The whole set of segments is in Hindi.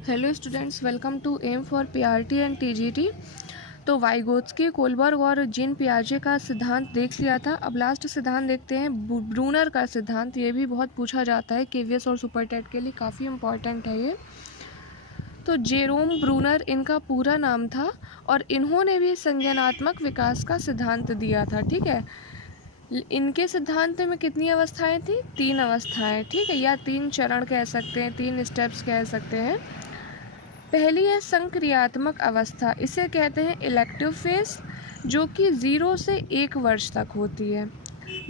Hello students, welcome to M for PRT and TGT. तो वाइगोत्स्की, कोलबर्ग और जीन पियाजे का सिद्धांत देख लिया था। अब लास्ट सिद्धांत देखते हैं, ब्रूनर का सिद्धांत। ये भी बहुत पूछा जाता है केवीएस और सुपरटेट के लिए, काफ़ी इम्पॉर्टेंट है ये। तो जेरोम ब्रूनर इनका पूरा नाम था और इन्होंने भी संज्ञानात्मक विकास का सिद्धांत दिया था। ठीक है, इनके सिद्धांत में कितनी अवस्थाएं थी? 3 अवस्थाएं। ठीक है, या 3 चरण कह सकते हैं, 3 स्टेप्स कह सकते हैं। पहली है संक्रियात्मक अवस्था, इसे कहते हैं इलेक्टिव फेज, जो कि 0 से 1 वर्ष तक होती है।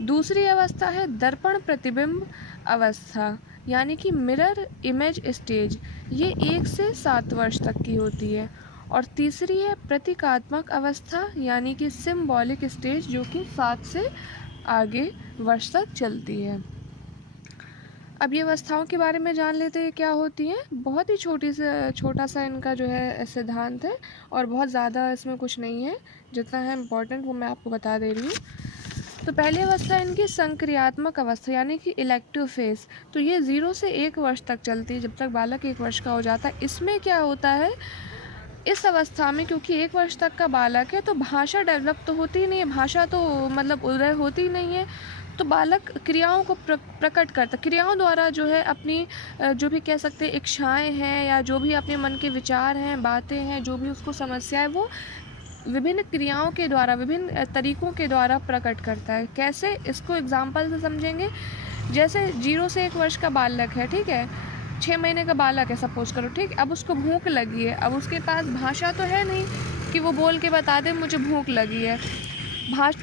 दूसरी अवस्था है दर्पण प्रतिबिंब अवस्था, यानी कि मिरर इमेज स्टेज, ये 1 से 7 वर्ष तक की होती है। और तीसरी है प्रतीकात्मक अवस्था, यानी कि सिंबॉलिक स्टेज, जो कि 7 से आगे वर्ष तक चलती है। अब ये अवस्थाओं के बारे में जान लेते हैं क्या होती हैं। बहुत ही छोटा सा इनका जो है सिद्धांत है और बहुत ज़्यादा इसमें कुछ नहीं है, जितना है इम्पोर्टेंट वो मैं आपको बता दे रही हूँ। तो पहली अवस्था इनकी संक्रियात्मक अवस्था, यानी कि इलेक्टिव फेज। तो ये 0 से 1 वर्ष तक चलती है, जब तक बालक 1 वर्ष का हो जाता है। इसमें क्या होता है, इस अवस्था में क्योंकि 1 वर्ष तक का बालक है तो भाषा डेवलप तो होती ही नहीं है, भाषा तो मतलब उदय होती ही नहीं है। तो बालक क्रियाओं को प्रकट करता, क्रियाओं द्वारा जो है अपनी जो भी कह सकते हैं इच्छाएं हैं, या जो भी अपने मन के विचार हैं, बातें हैं, जो भी उसको समस्या है, वो विभिन्न क्रियाओं के द्वारा, विभिन्न तरीकों के द्वारा प्रकट करता है। कैसे, इसको एग्जाम्पल से समझेंगे। जैसे 0 से 1 वर्ष का बालक है, ठीक है, 6 महीने का बालक है सपोज करो, ठीक। अब उसको भूख लगी है, अब उसके पास भाषा तो है नहीं कि वो बोल के बता दे मुझे भूख लगी है।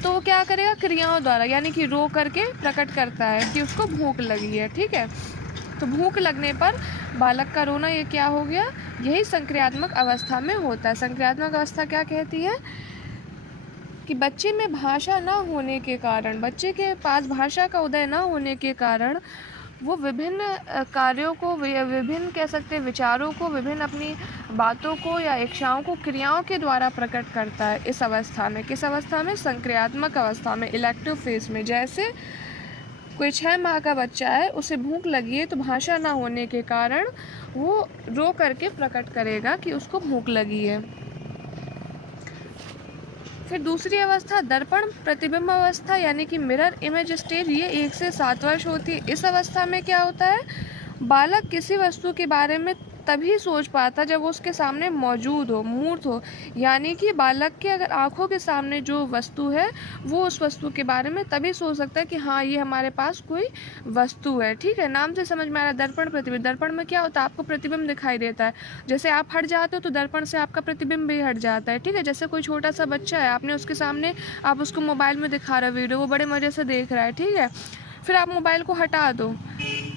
तो वो क्या करेगा, क्रियाओं द्वारा, यानी कि रो करके प्रकट करता है कि उसको भूख लगी है। ठीक है, तो भूख लगने पर बालक का रोना, ये क्या हो गया, यही संक्रियात्मक अवस्था में होता है। संक्रियात्मक अवस्था क्या कहती है कि बच्चे में भाषा ना होने के कारण, बच्चे के पास भाषा का उदय ना होने के कारण वो विभिन्न कार्यों को, विभिन्न कह सकते हैं विचारों को, विभिन्न अपनी बातों को या इच्छाओं को क्रियाओं के द्वारा प्रकट करता है। इस अवस्था में, किस अवस्था में, संक्रियात्मक अवस्था में, इलेक्टिव फेज में। जैसे कोई 6 माह का बच्चा है, उसे भूख लगी है, तो भाषा ना होने के कारण वो रो करके प्रकट करेगा कि उसको भूख लगी है। फिर दूसरी अवस्था दर्पण प्रतिबिंब अवस्था, यानी कि मिरर इमेज स्टेज, ये 1 से 7 वर्ष होती है। इस अवस्था में क्या होता है, बालक किसी वस्तु के बारे में तभी सोच पाता जब वो उसके सामने मौजूद हो, मूर्त हो, यानी कि बालक के अगर आंखों के सामने जो वस्तु है, वो उस वस्तु के बारे में तभी सोच सकता है कि हाँ ये हमारे पास कोई वस्तु है। ठीक है, नाम से समझ में आ रहा है दर्पण प्रतिबिंब। दर्पण में क्या होता है, आपको प्रतिबिंब दिखाई देता है। जैसे आप हट जाते हो तो दर्पण से आपका प्रतिबिंब भी हट जाता है। ठीक है, जैसे कोई छोटा सा बच्चा है, आपने उसके सामने, आप उसको मोबाइल में दिखा रहे हो वीडियो, वो बड़े मज़े से देख रहा है। ठीक है, फिर आप मोबाइल को हटा दो,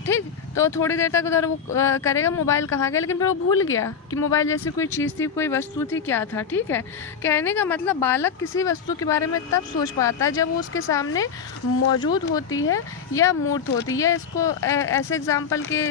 ठीक, तो थोड़ी देर तक उधर वो करेगा मोबाइल कहाँ गया, लेकिन फिर वो भूल गया कि मोबाइल जैसी कोई चीज़ थी, कोई वस्तु थी, क्या था। ठीक है, कहने का मतलब बालक किसी वस्तु के बारे में तब सोच पाता है जब वो उसके सामने मौजूद होती है या मूर्त होती है। इसको ऐसे एग्जाम्पल के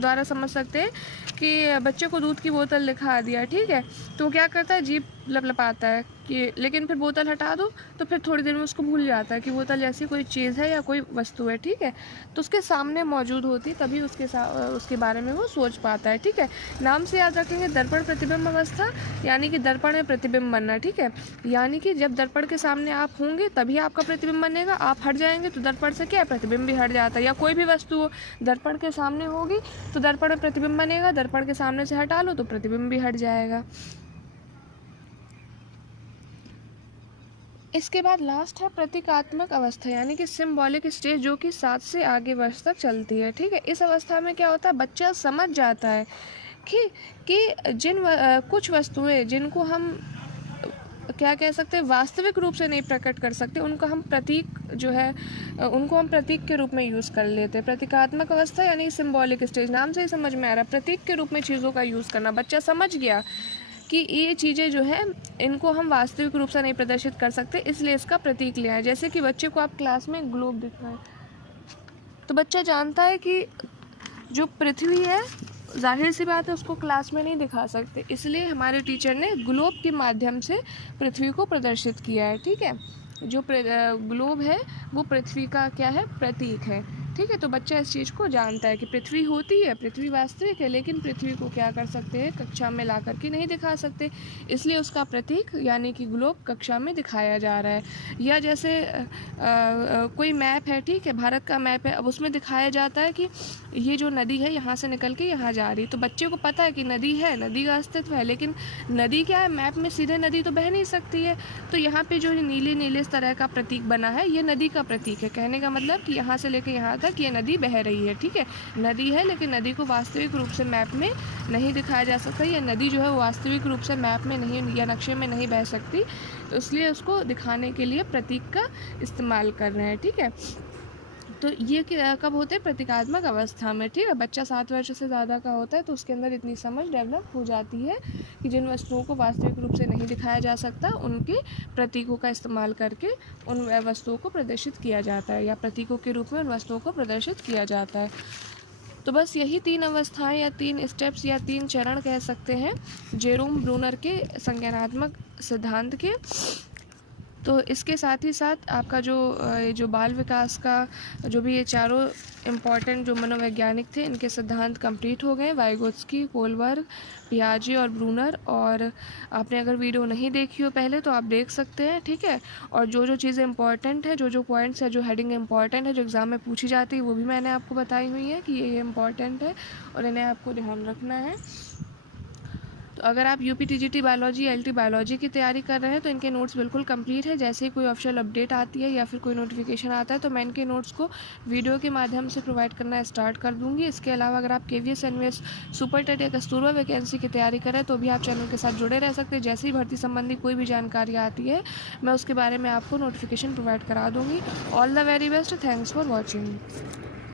द्वारा समझ सकते हैं कि बच्चे को दूध की बोतल दिखा दिया, ठीक है, तो क्या करता है, जीभ लपलपाता है कि, लेकिन फिर बोतल हटा दो तो फिर थोड़ी देर में उसको भूल जाता है कि बोतल जैसी कोई चीज़ है या कोई वस्तु है। ठीक है, तो उसके सामने मौजूद होती तभी उसके बारे में वो सोच पाता है। ठीक है, नाम से याद रखेंगे दर्पण प्रतिबिंब अवस्था, यानी कि दर्पण में प्रतिबिंब बनना। ठीक है, यानी कि जब दर्पण के सामने आप होंगे तभी आपका प्रतिबिंब बनेगा, आप हट जाएंगे तो दर्पण से क्या है, प्रतिबिंब भी हट जाता है। या कोई भी वस्तु हो, दर्पण के सामने होगी तो दर्पण में प्रतिबिंब बनेगा, दर्पण के सामने से हटा लो तो प्रतिबिंब भी हट जाएगा। इसके बाद लास्ट है प्रतीकात्मक अवस्था, यानी कि सिंबॉलिक स्टेज, जो कि 7 से आगे वर्ष तक चलती है। ठीक है, इस अवस्था में क्या होता है, बच्चा समझ जाता है कि कुछ वस्तुएं जिनको हम क्या कह सकते हैं, वास्तविक रूप से नहीं प्रकट कर सकते, उनको हम प्रतीक जो है, उनको हम प्रतीक के रूप में यूज़ कर लेते हैं। प्रतीकात्मक अवस्था यानी सिंबॉलिक स्टेज, नाम से ही समझ में आ रहा है, प्रतीक के रूप में चीज़ों का यूज़ करना। बच्चा समझ गया कि ये चीज़ें जो है इनको हम वास्तविक रूप से नहीं प्रदर्शित कर सकते, इसलिए इसका प्रतीक ले आए। जैसे कि बच्चे को आप क्लास में ग्लोब दिखाएं तो बच्चा जानता है कि जो पृथ्वी है, जाहिर सी बात है उसको क्लास में नहीं दिखा सकते, इसलिए हमारे टीचर ने ग्लोब के माध्यम से पृथ्वी को प्रदर्शित किया है। ठीक है, जो ग्लोब है वो पृथ्वी का क्या है, प्रतीक है। ठीक है। तो बच्चा इस चीज़ को जानता है कि पृथ्वी होती है, पृथ्वी वास्तविक है, लेकिन पृथ्वी को क्या कर सकते हैं, कक्षा में ला कर के नहीं दिखा सकते, इसलिए उसका प्रतीक यानी कि ग्लोब कक्षा में दिखाया जा रहा है। या जैसे कोई मैप है, ठीक है, भारत का मैप है, अब उसमें दिखाया जाता है कि ये जो नदी है यहाँ से निकल के यहाँ जा रही है, तो बच्चे को पता है कि नदी है, नदी का अस्तित्व है, लेकिन नदी क्या है, मैप में सीधे नदी तो बह नहीं सकती है। तो यहाँ पे जो नीले नीले इस तरह का प्रतीक बना है, ये नदी का प्रतीक है। कहने का मतलब कि यहाँ से लेकर यहाँ तक ये नदी बह रही है, ठीक है, नदी है, लेकिन नदी को वास्तविक रूप से मैप में नहीं दिखाया जा सकता। ये नदी जो है वो वास्तविक रूप से मैप में नहीं या नक्शे में नहीं बह सकती, तो इसलिए उसको दिखाने के लिए प्रतीक का इस्तेमाल कर रहे हैं, ठीक है। तो ये कब होते हैं, प्रतीकात्मक अवस्था में, ठीक है। बच्चा 7 वर्ष से ज़्यादा का होता है तो उसके अंदर इतनी समझ डेवलप हो जाती है कि जिन वस्तुओं को वास्तविक रूप से नहीं दिखाया जा सकता, उनके प्रतीकों का इस्तेमाल करके उन वस्तुओं को प्रदर्शित किया जाता है, या प्रतीकों के रूप में उन वस्तुओं को प्रदर्शित किया जाता है। तो बस यही 3 अवस्थाएं या 3 स्टेप्स या 3 चरण कह सकते हैं जेरोम ब्रूनर के संज्ञानात्मक सिद्धांत के। तो इसके साथ ही साथ आपका जो बाल विकास का जो भी ये चारों इम्पॉर्टेंट जो मनोवैज्ञानिक थे, इनके सिद्धांत कंप्लीट हो गए, वाइगोत्स्की, कोलबर्ग, पियाजे और ब्रूनर। और आपने अगर वीडियो नहीं देखी हो पहले तो आप देख सकते हैं, ठीक है। और जो चीज़ें इंपॉर्टेंट है, जो पॉइंट्स है, जो हेडिंग इंपॉर्टेंट है, जो एग्ज़ाम में पूछी जाती है, वो भी मैंने आपको बताई हुई है कि ये इंपॉर्टेंट है और इन्हें आपको ध्यान रखना है। तो अगर आप यूपीटीजीटी बायोलॉजी, एलटी बायोलॉजी की तैयारी कर रहे हैं तो इनके नोट्स बिल्कुल कंप्लीट है। जैसे ही कोई ऑफिशियल अपडेट आती है या फिर कोई नोटिफिकेशन आता है तो मैं इनके नोट्स को वीडियो के माध्यम से प्रोवाइड करना स्टार्ट कर दूंगी। इसके अलावा अगर आप केवीएस, एनवीएस, सुपर टेट या कस्तूरबा वैकेंसी की तैयारी कर रहे हैं तो भी आप चैनल के साथ जुड़े रह सकते हैं। जैसे ही भर्ती संबंधी कोई भी जानकारी आती है मैं उसके बारे में आपको नोटिफिकेशन प्रोवाइड करा दूँगी। All the very best, thanks for watching.